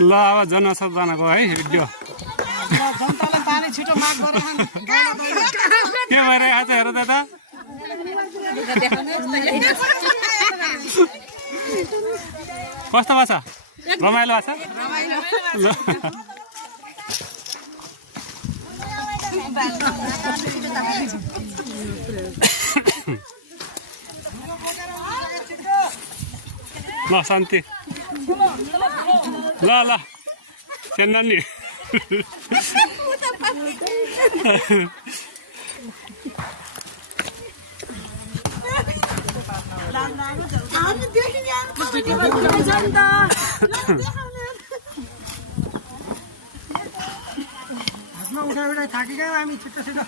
ल अब जनसाधारणको है भिडियो जनतालाई पानी छिटो माग गरेर के भइरहेको छ हेर त कस्तो भएको छ रमाइलो भएको छ ल शान्ति ल ल चेन्नन नि हातमा उठाइ थाकेका हामी छिटो छिटो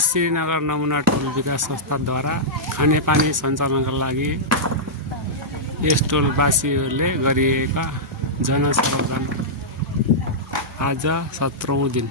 श्रीनगर नमुना टोल विकास संस्थाद्वारा खानेपानी सञ्चालनका लागि यस टोलवासीहरूले गरिएका जनसर्वजन आज 17औं दिन